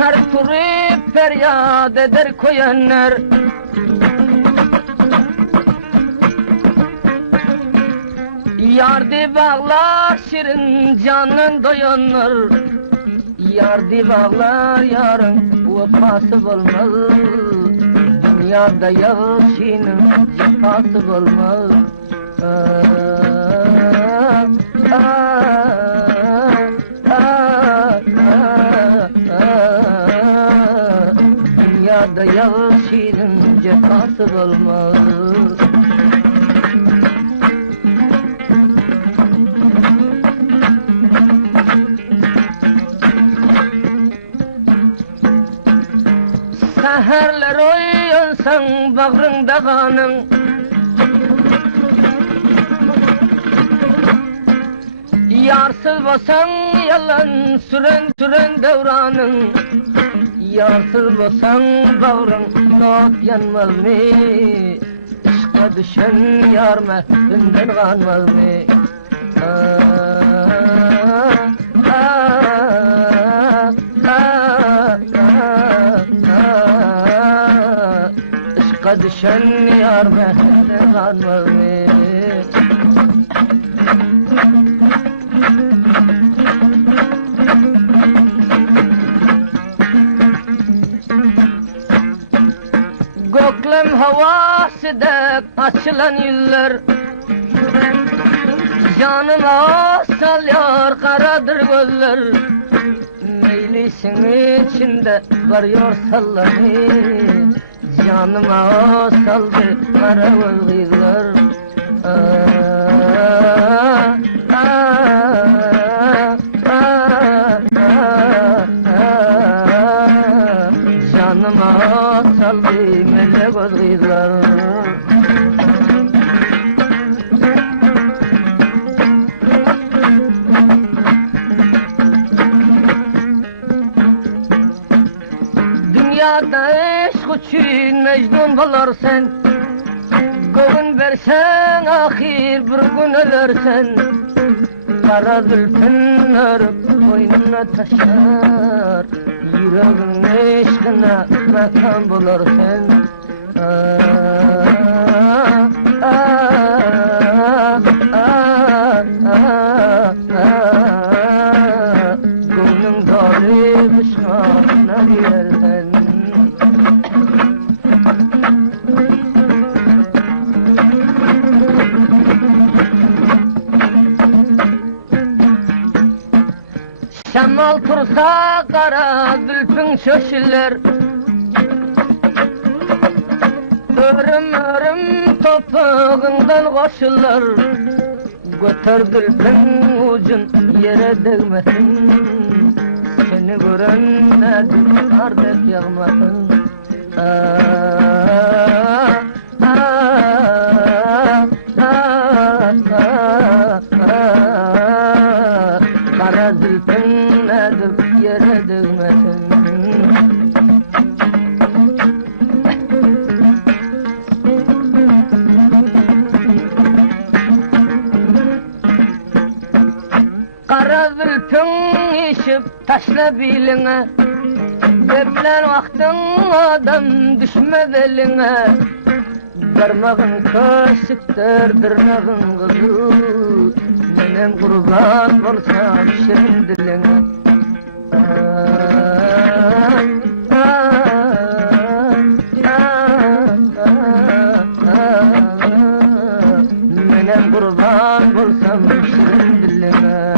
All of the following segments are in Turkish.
Her türlü feryat eder koyanlar. Yardı bağlar şirin canın doyanır. Yardı bağlar yarın vefası olmaz. Dünyada yaşının cefası olmaz. Dünyada yaşının cefası olmaz. Seherler oyansan bağrında kanın, yarsız basan yalan süren devranın. Yarsız basan bağrın not yanmaz mı? Aşka düşen yar mehvinden kanmaz mı? Aşka düşen yar mehvinden kanmaz mı? Göklem havası da açılan yüller, canıma salıyor karadır gözler. Meylisin içinde varıyor sallanı, canıma saldı kara gözler. Canıma saldı melek gözler. Dünyada aşk için mecnun kalarsan, göğün versen ahir bir gün ölersen. Kara zülfün örüp boynuna taşar, yüreğin aşkına mekan bularsan. Gönlün dağlı bışkana girersen. Şemal tursa kara zülfün şöşüller, örüm topuğundan koşullar. Götür zülfün ucun yere değmesin, seni gören nedir ardek yağmasın. Kara zülfün nedir yere değmesin. Kara zülfün işip taşla biline, Gebler vaktin adam düşmez eline. Darmağın kaşıktır, dırnağın kızıl, benim kurban olsam şirin diline. Benim kurban olsam şirin diline.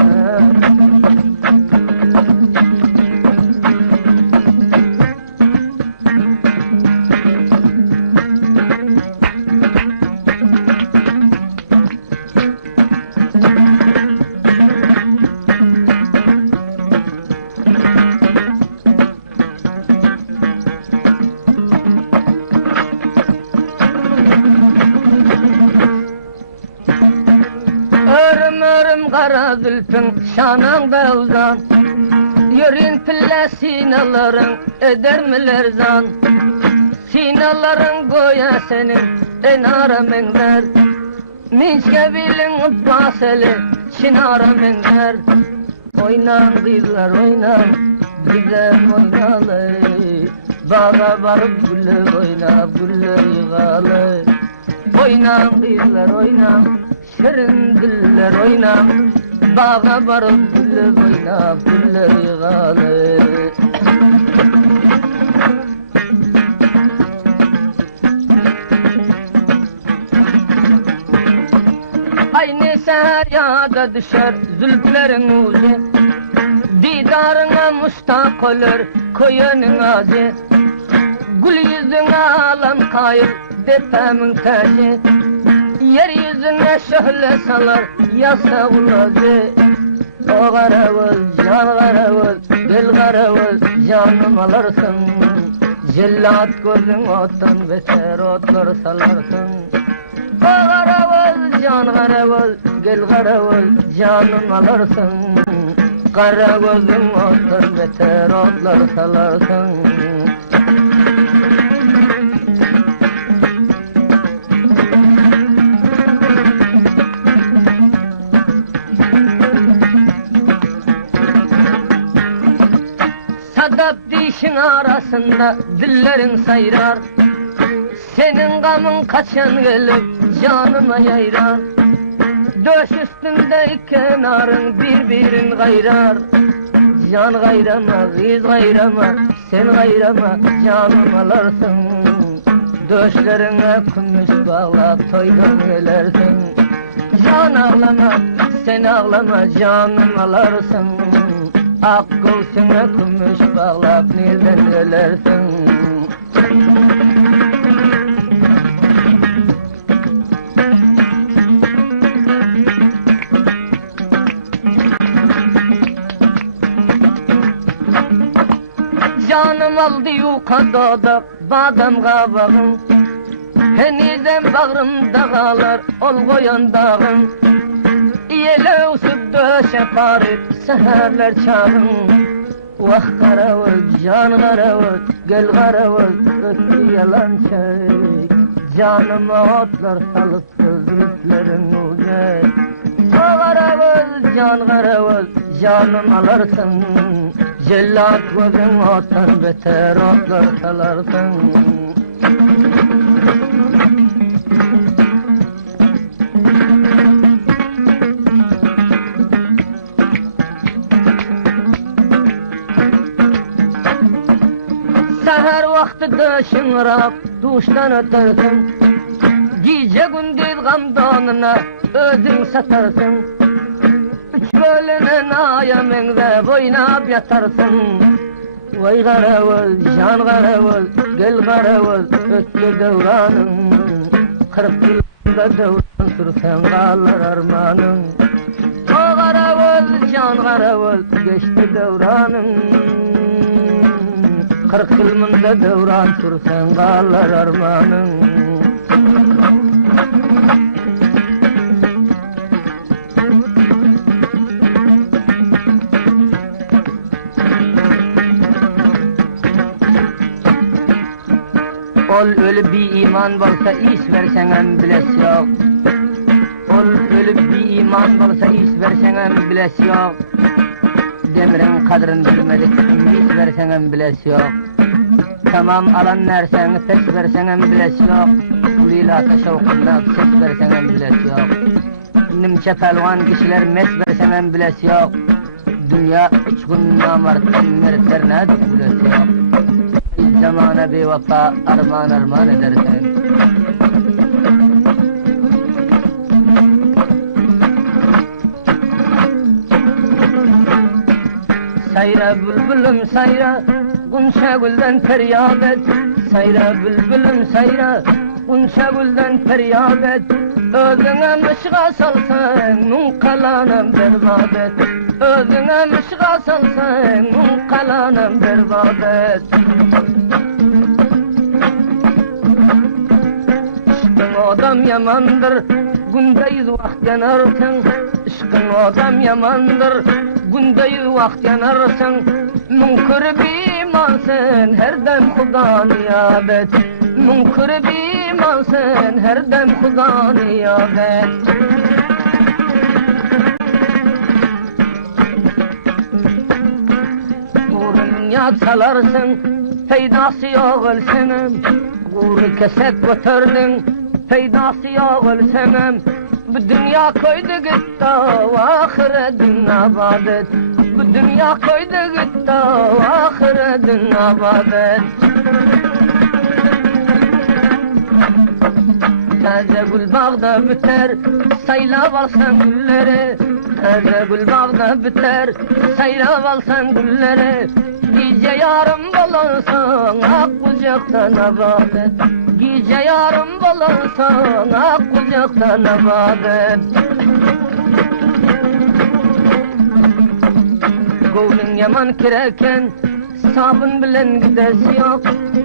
Kara zülfün şananda uzan, yürün pille sinaların edermiler zan. Sinaların goya senin enara menler, minçke bilin baseli şinara menler. Oynan kızlar oynan, güzel oynalı. Bağa varıp güller oynap güller yığalı. Oynan kızlar oynan, şirin diller oynan. Bağa varıp güller oynap güller yığalı. Aynı seher yağda düşer zülflerin uzu. Didarına mustak olur koyunun ağzı. Gül yüzüne alan kayıp depemin taşı. Yeryüzüne şöyle salar yasa ulazı. O karavuz, can karavuz, gel karavuz, canım alırsın. Cellat gözün ottan beter otlar salarsın. O karavuz, can karavuz, gel karavuz, canım alırsın. Kara gözün ottan beter otlar salarsın. Sadap dişin arasında dillerin sayrar. Senin gamın kaçan gelip canıma yayrar. Döş üstünde kenarın birbirin gayrar. Can gayrama, kız gayrama, sen gayrama, canım alarsın. Döşlerine kümüş bağlap toydan gelersin. Can ağlama, sen ağlama, canım alarsın. Ak göğsüne kümüş bağlap nereden gelersin? Canım aldı yukarıda da badem kabağım. Henizden bağrımda kalır ol koyan dağım. Yele usup döşe parip seherler çağım. Vah karavuz, can karavuz, gel karavuz, öttü yalan çek. Canıma otlar salıp gözlüklerin ucek. O karavuz, can karavuz, canım alarsın. Cellat gözün ottan beter otlar salarsın. Seher vakti döşün rap duştan ötersin. Gece gündüz gamdanına özün satarsın. Üç bölünen ayamende boynap yatarsın. Vay karavuz, can karavuz, gel karavuz, ötlü devranın. 40 yılda devran sürsen kalır armanın. O karavuz, can karavuz, geçti devranın. 40 yılında devran sürsen kalır armanın. Ol ölüp bir iman bolsa iş versenem biles yok. Ol ölüp bir iman bolsa iş versenem biles yok. Demirin kadrini bilmedik, iş versenem biles yok. Tamam alan nerseni pes versenem biles yok. Ulilata şovkundan ses versenem biles yok. Nimçe pelvan kişiler mes versenem biles yok. Dünya 3 gün namarttan mertlerine biles yok. Zamana bevafa arman arman edersin. Sayra bülbülüm sayra, Gunşa gülden feryat et. Sayra bülbülüm sayra, Gunşa gülden feryat et. Özüne mışığa salsan, munkalanam berbat et. Özüne mışığa salsan, munkalanam berbat et. Adam yamandır, gündeyiz vakt yanarsın. Işkın adam yamandır, gündeyiz vakt yanarsın. Münkür bimansın, her dem Xuda niyabet. Münkür bimansın, her dem Xuda niyabet. Uğrun dünya çalarsın, peydası yok ölsenem. Uğru kesek götürdün, peydası yok ölsenem. Bu dünya koydu gitti, ahiretin abadet. Bu dünya koydu gitti, ahiretin abadet. Taze gül bağda biter, saylab alsan gülleri. Taze gül bağda biter, saylab alsan gülleri. Gece yarım bulansan, ak kucaktan abadet. Gece yarım bulansan, ak kucaktan abadet. Gönlün yaman kireken, sabun bilen gidesi yok.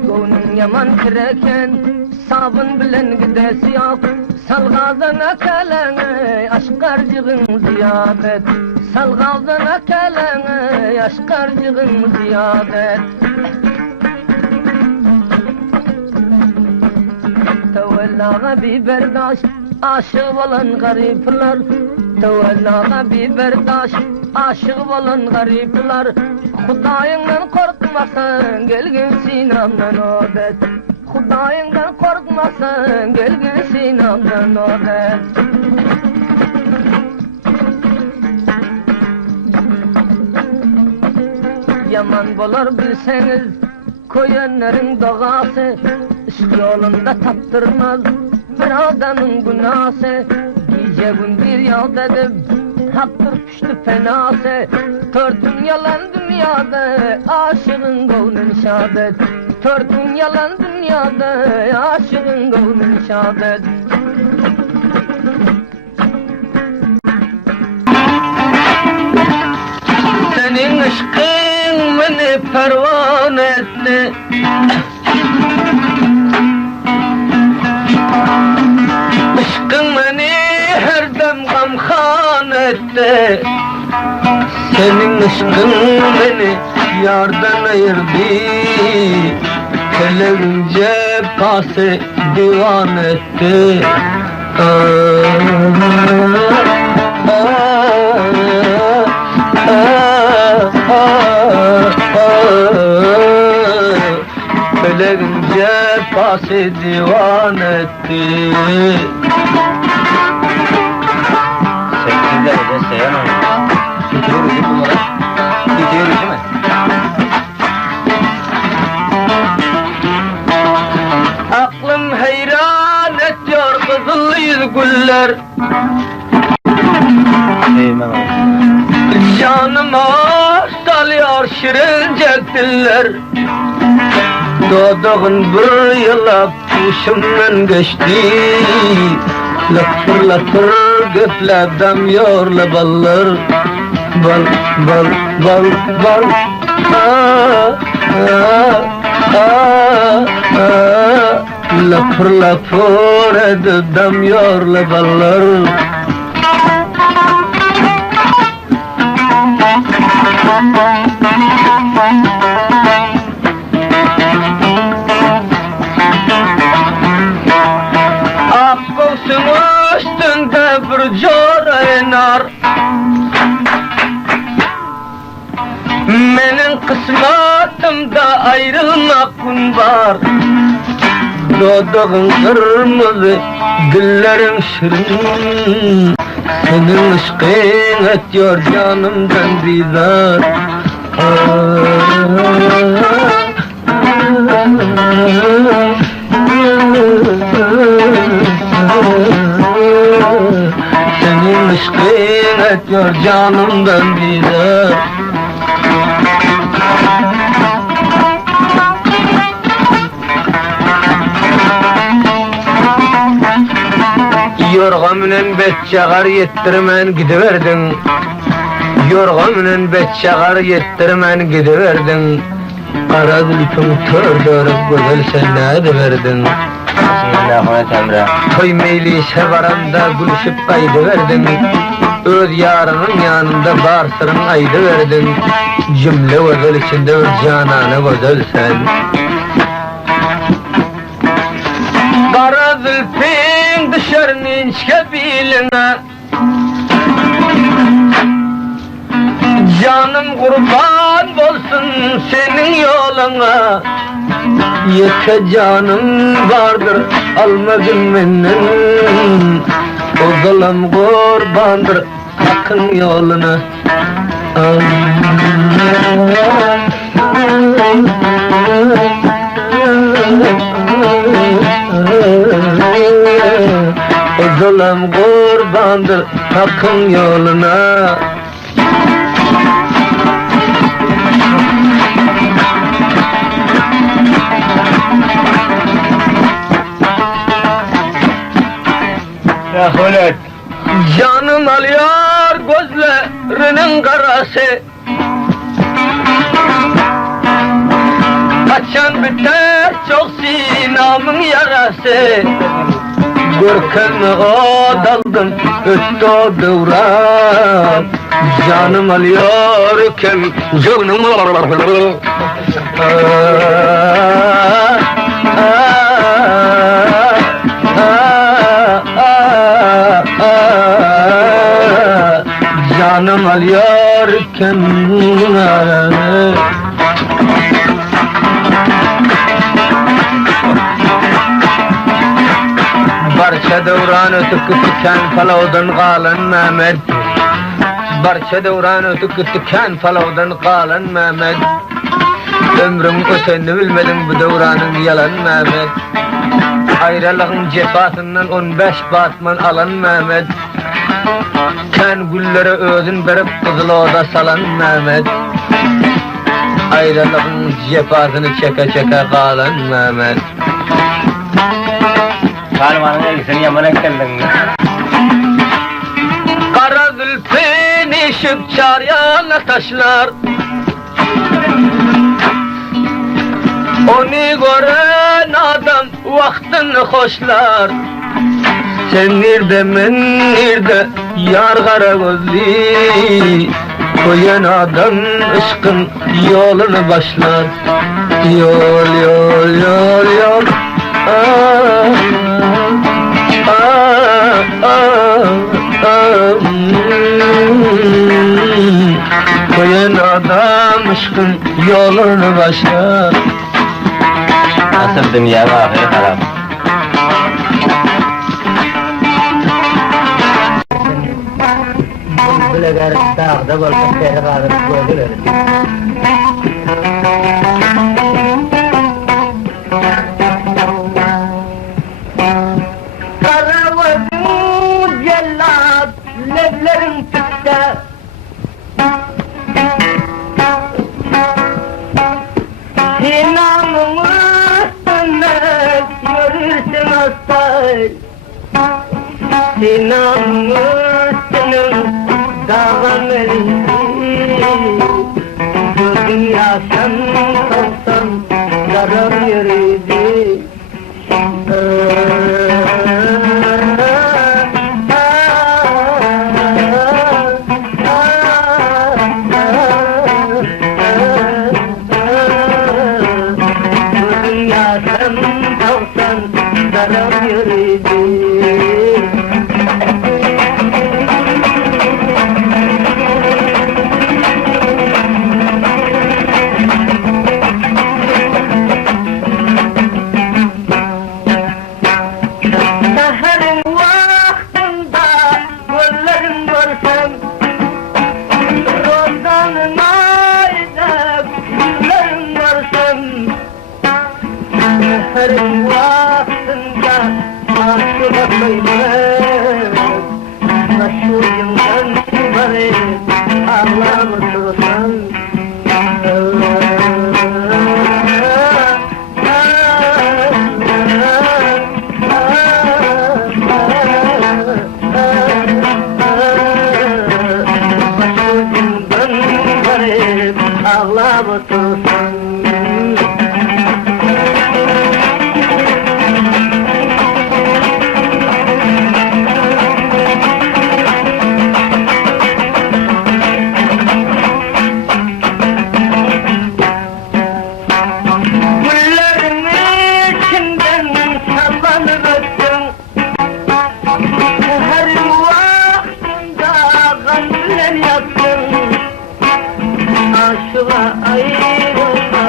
Gönlün yaman kireken, sabun bilen gidesi yok. Salgazına kelene, aşk arcığın ziyadet. Salgazına kelene, aşk arcığın ziyadet. Tevellaha bir berdaş, aşık olan garipler. Tevellaha bir berdaş, aşık olan garipler. Hudayından korkmasın, gelgin sinamdan odet. Hudayından korkmasın, gelgin sinamdan odet. Yaman bolar bilseniz, koyanların doğası. İşk yolunda taptırmaz, bir adamın günahı. Gece gün bir yol dedim, haktır püştü fenası. Tördün yalan dünyada, aşığın gönlün şadet. Tördün yalan dünyada, aşığın gönlün şadet. Senin aşkın beni pervan etti. Aşkın beni her dem gamhan etti. Senin aşkın beni yardan ayırdı. Kelerince pası divan etti. Kelerince pası divan etti. Sekizler de seyan onu. Gidiyor bizim bunlara. Gidiyor değil mi? Aklım heyran ediyor kızıl yüz güller. Canıma salıyor şirincek diller. Doğduğun bir yıla puşumdan geçti. Latır latır göfledem yorla ballar. Bal bal bal bal. Lapır lapır edem yorla ballar. Akılsın üstünde bir jora iner. Menin kısmetimde ayrılmak var. Doğduğun kırmızı güllerin şirin. Senin aşkın ediyor canımdan didar. Senin aşkın ediyor canımdan didar. Yorgamının betçagar yettirmen gidiverdin. Yorgamının betçagar yettirmen gidiverdin. Kara zülfün tördörüp güzel sen ne ediverdin. Bismillahirrahmanirrahim. Toy meyli şevaranda gülüşüp kaydıverdin. Öz yarının yanında barsırın aydıverdin. Cümle güzel içinde bir cananı güzel sen. Kara zülfün düşer ninçke biline. Canım kurban olsun seni sana yete canım vardır almadın menden. O zalim kurbandır hakkın yoluna. O zalim kurbandır hakkın yoluna. Ya Hulot, Canım alıyor gözlerinin karası. Kaçan biter çok sinamın yarası. Görkemli o daldım öttü o devran. Canım alıyorken canım canım alıyorken barça devran ötüp gittiken falavdan kalan Mehmet. Barça devran ötüp gittiken falavdan kalan Mehmet. Ömrüm ötenini bilmedim bu devranın yalan Mehmet. Ayrılığın cefasından 15 batman alan Mehmet. Sen güllere özün verip kızıloda salan Mehmet. Ayrılığın cefasını çeke çeke kalan Mehmet. Kalmanın elgisini yamana geldin. Kara zülfini şıp çaryana taşlar. Onu gören adam vaktini hoşlar. Sen nerede men nerede yar kara gözlü. Koyan adam ışkın yolunu başlar. Yol yol yol yol. Koyan adam ışkın yolunu başlar. Nasıl dünya ve ahiret harap. Böyle garip dağda bolsa sehri garip gördüler. Karavadın cellat, levlerin tüpte. Sinamın üstüne yürürsün hastay. Sinamın üstünün dağın elini. Bu dünya sen kalsan zarar yeriydi. Seherin vaktında aşığa koymak, aşığımdan çıkarıp ağlamışsan. Aşığımdan çıkarıp ağlamışsan. Aşığa ayrılma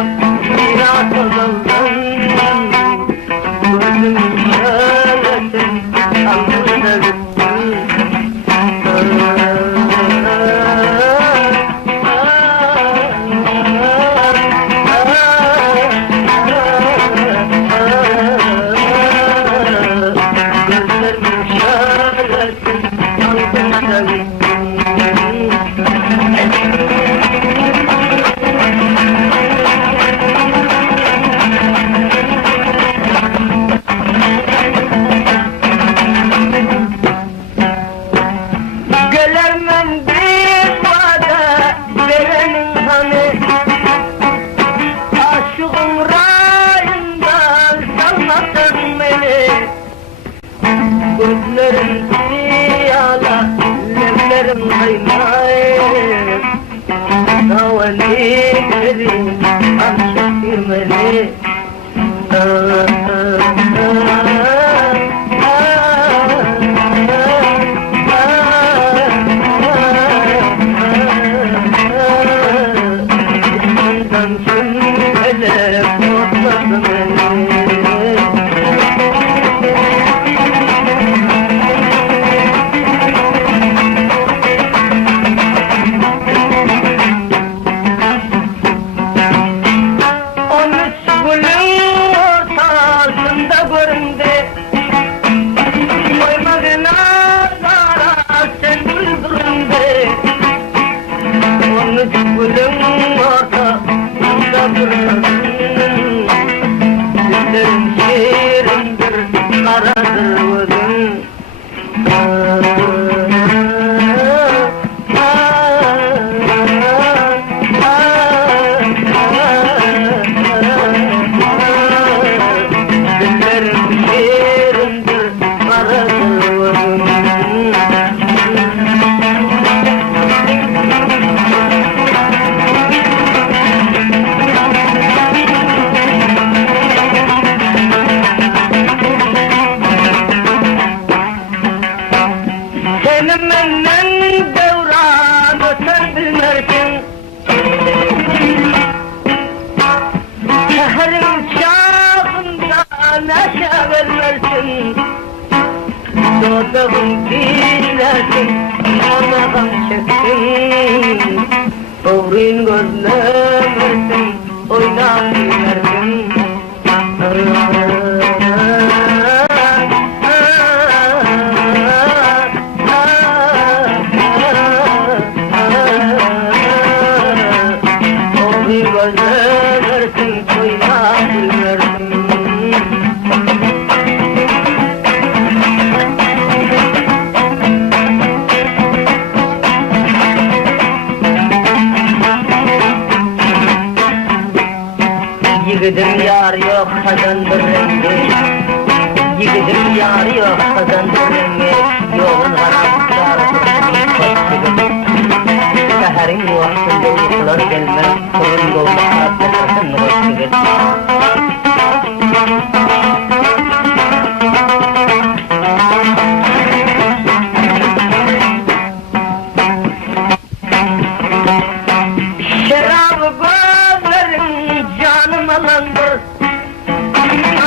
Am çektirmeli. Dodağım dinlersin, dodağım çeksin. Oğrin gözlemersin, oynan dinlersin. Oğrin gözlemersin, oynan dinlersin. Yiğidim yar yok kazan bir rengi. Yiğidim yar yok kazan bir rengi. Yolun haramlar seherin vaktinde uykular gelmez. Kurun yolda atlasın hoş gelir. Şerabı gözlerin canım alandır.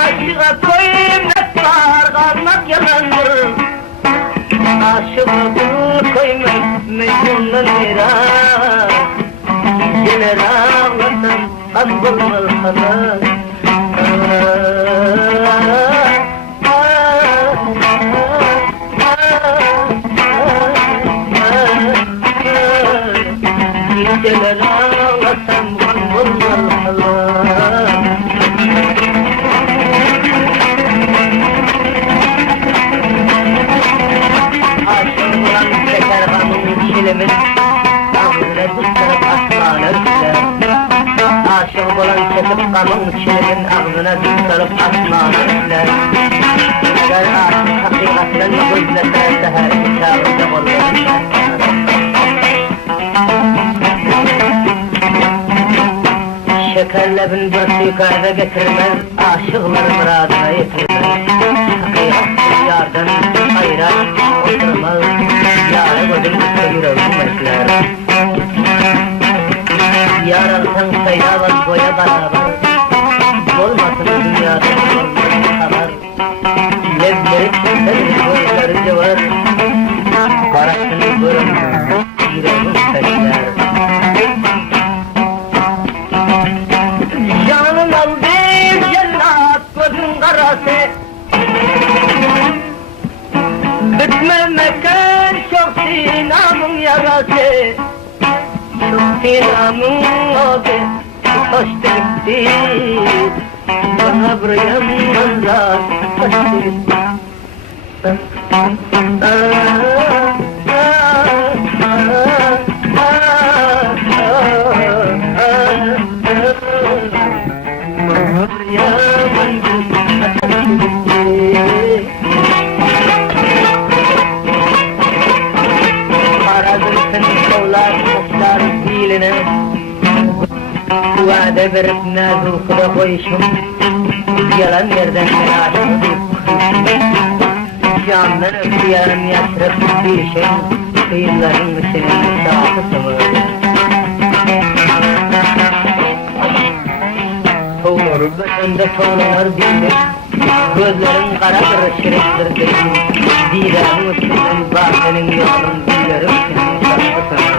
Aşığa koymak var, kalmak yalandır. Aşığa kul koymak mecnunun miras. Gelir ağlasam kandırmaz halas. Gelir ağlasam kandırmaz halas. Aşık olan şeker kanın çilimin ağzına tutturup aslanı üfler. Aşık olan şeker kanın çilimin ağzına tutturup aslanı üfler. Eğer aşık hakikaten gözlese seher hesabında kollarına. Şekerlebin bir yukarıda getirmez, aşıklar muradına yetirmez. Hakikatsiz yardan hayran oturmaz, yarı gözüm üstte yüreğim besler. Yaralsan sayılavaz boya beraber, olmasın dünyada olmasın haber. Levleri çözer, gözleri cıvır, parasını görünmez, yüreğim besler. Canım aldım cennet gözün karası. Bitmemekken çok sinamın yarası. Çok sinamın oldu, hoştu gitti. Bana bir yandan hoştu gitti. Vade verip mevzukuda koyuşum, yalan yerden melaşım deyip canlar öpüyerim yatırıp bir şey, kıyımların senin saati sıvır. Toğları başında toğlar bildir, gözlerin karadır şiriktir deyim, dilerim üstünden basenin yolun dilerim senin saati sıvır.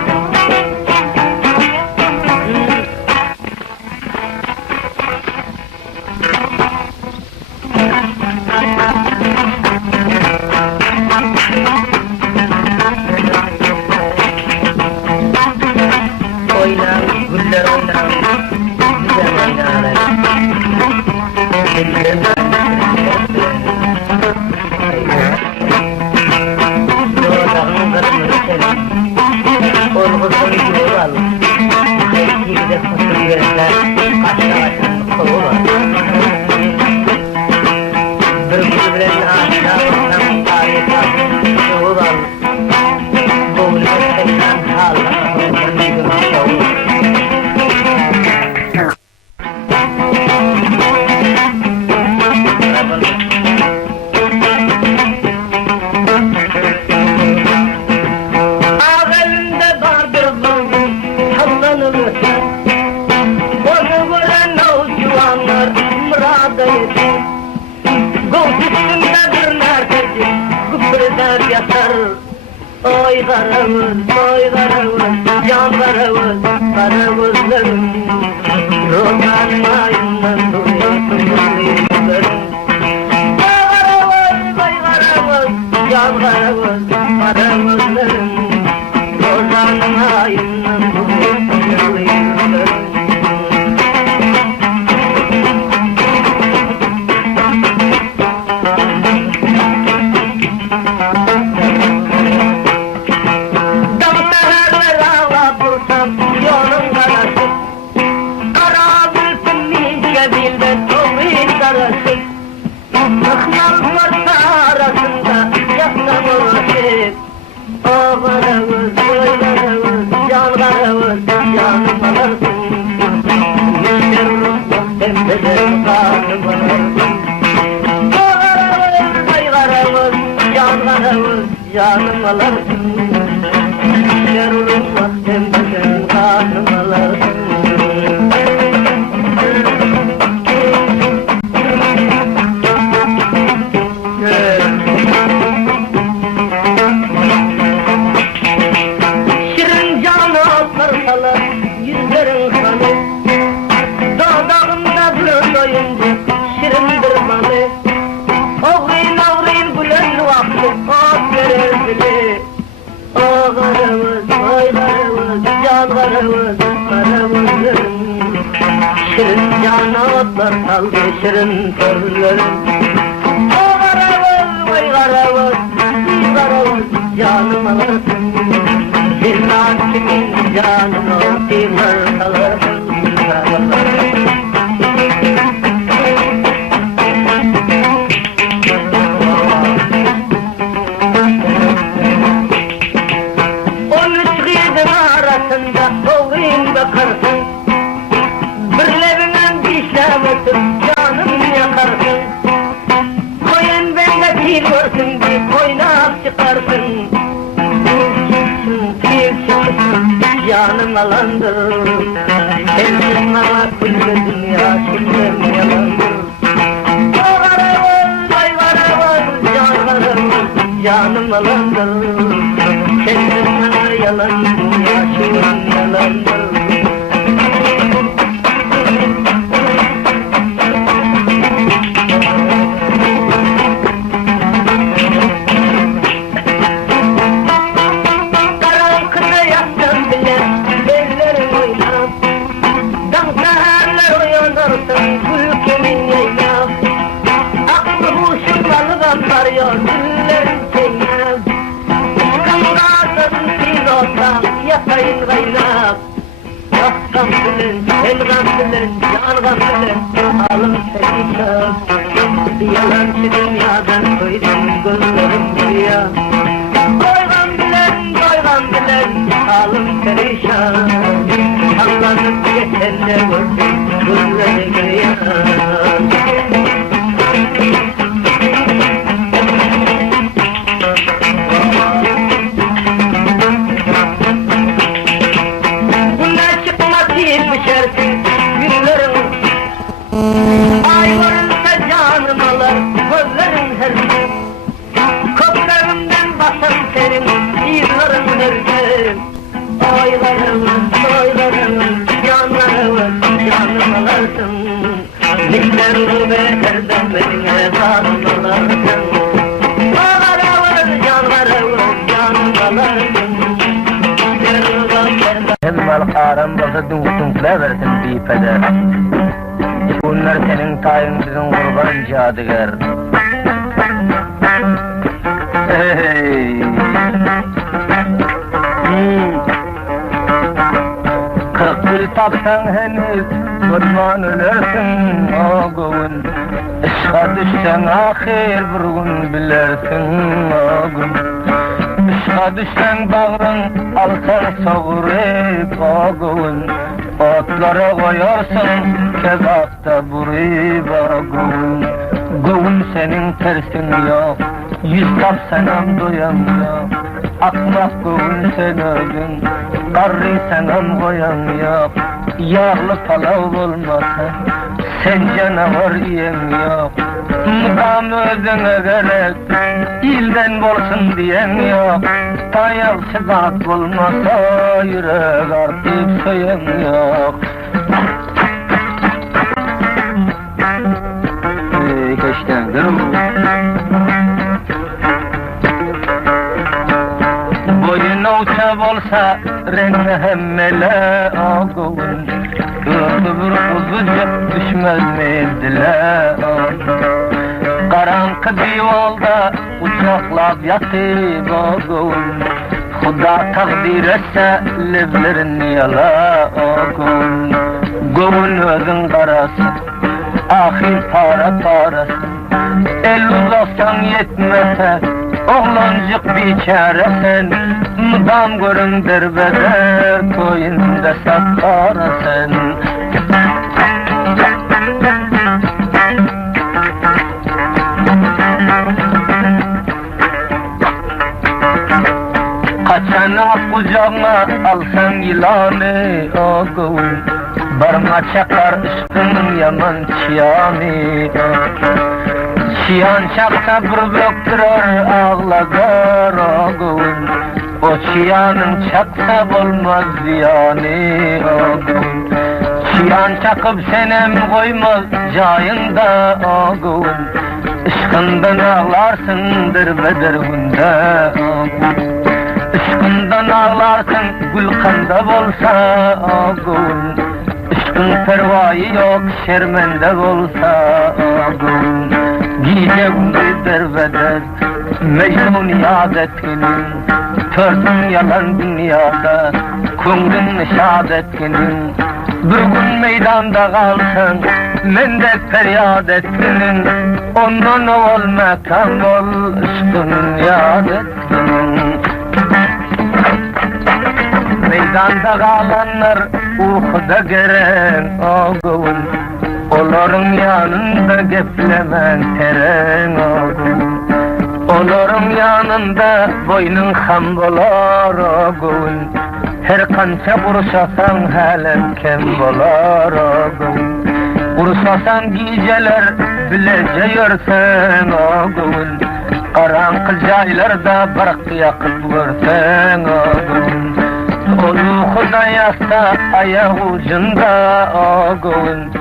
Oy karavuz, can karavuz, karavuzlarım Roman ayından duyuyorum Oy karavuz, can karavuz, karavuzlarım Roman ayından duyuyorum Canım alarsın, yarın vaktimden kanım alarsın. Şirin canı sarsalar, yüzlerin kanı, dağdağımda bir doyunca şirindir manı. Oğrayın oğrayın gülen vakti, ot verir bile. O karavuz, oy karavuz, can karavuz, karavuzlarım. Şirin canı otlar saldı, şirin torlarım. O karavuz, oy karavuz, karavuz, canım alırsın. Zillat kimin canını otiler kalırsın. Bakarsın, bir levinden dişlemesin, canım yakarsın. Koyun bende pil görsün diye koynak çıkarsın. Pil çıksın, canım alandır. Sensin bana kulle dünya şimdiden yalandır. O karavuz, ay karavuz, can karavuz, canım alandır. Sensin bana yalan dünya şimdiden yalandır. Sayın gayrab, Gam bilen, el gam bilen, can gam bilen, alım perişan. Yalancı dünyadan koydum gözlerim buraya. Koy gam bilen, alım perişan. Allah'ın yeterle gördüm serdim. Koplarımdan basan senin izlerin verdim. Oylarımız, yanlarımız, yanmalasın. Diklerini ve erdemlerine sarmalasın. Ağlarımız, yanlarımız, yanmalasın. Hemmal qaram bolsa dün-dünkle versin bipede. Bunlar senin tayın bizim kurban cadıgar. Hey. 40 yıl tapsan henüz kurban ölersin oğun. Işığa düşsen ahir bir gün bilersin oğun. Işığa düşsen bağrın alsan soğurip oğun. Otlara koyarsın kebapta burip oğun. Goğun senin tersin yok, yüz tapsanam doyan yok. Akmak goğun sen ögün, qarri sanam koyan yok. Yağlı palav olmasa sen canavar yem yok. Mıqam özüne gerek ilden bolsun diyen yok. Tayal sıdat olmasa yürek artıp söyem yok. Kaçtan boyun uça bolsa rengi hemmele ağın. Ömür uzuca düşmez miydiler ağın. Karanlık divalda uçaklap yatıp ağın. Xuda takdir etse leblerini yala ağın. Goğun özün qarası ahir parasın. El uzaksan yetmese oğlancık biçaresen. Mıdam görün derbeder koyunda saklarasın. Kaçana kucağına alsan yılanı oğun. Barma çakar üstünün yaman çiyanı. Çiyan çaksa bir böktürür ağladar oğun. O çiyanın çaksa olmaz ziyanı oğun. Çiyan çakıp senem koymaz cayında oğun. Işkından ağlarsın derbeder günde oğun. Işkından ağlarsın gülkanda bolsa oğun. Işkın pervayı yok şermende bolsa oğun. Giyce günde derbeder Mecnun yadetinin. Törsün yalan dünyada Kungrin şadetinin. Bir gün meydanda kalsın mendek feryat etinin. Ondan ol mekan ol ışkın yadetkinin. Meydanda kalanlar uykuda geren oğun. Onların yanında geplemen teren oğun. Onların yanında boynun ham bolar oğun. Her kança vuruşasan halen kem bolar oğun. Vuruşasan geceler bilece yörsen oğun. Karanlık jaylarda bırak yakıp görsen oğun. Onu Xuda yasta ayak ucunda oğun.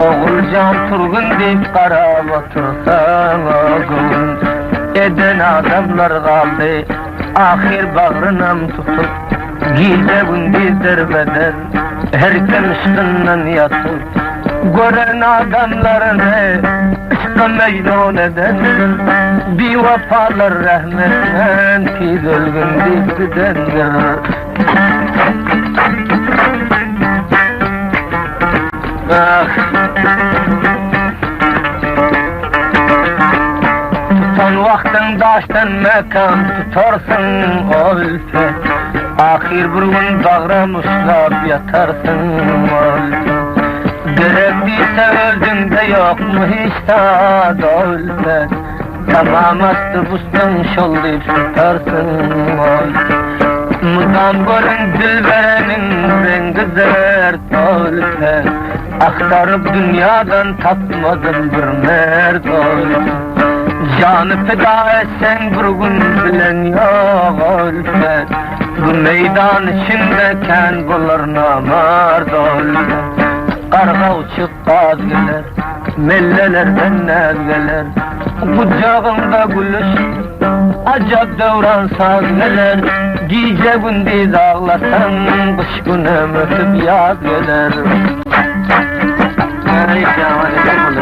Oğulcan turgun deyip qarab otursan oğun. Eden adamlar kaldı ahir bağrınam tutup. Giyce gündüz derbeder herken ışkından yatıp. Gören adamlarını ışkı meydan edendir. Bir vafalar rahmetten tiz ölgün deyip gidendir. Son vaktin daştan mekan tutarsın o ülfet. Ahir bir gün bağram uslap yatarsın o ülfet. Gerekliyse özünde yok mu hiç taad o ülfet. Tamam astı bustan şollayıp tutarsın o ülfet. Mıdam görün dilberenin rengi zert o ülfet. Aktarıp dünyadan tapmadım bir mert o ülfet. Canı feda etsen bir gün bilen yok ülfet. Bu meydan içindeyken bulur namard olfet. Karga uçup gaz gelir, mellelerden naz gelir. Kucağımda gülüş, acab devran saz gelir. Gece gündüz ağlasan, kış günüm ötüp yaz gelir. Ey canım,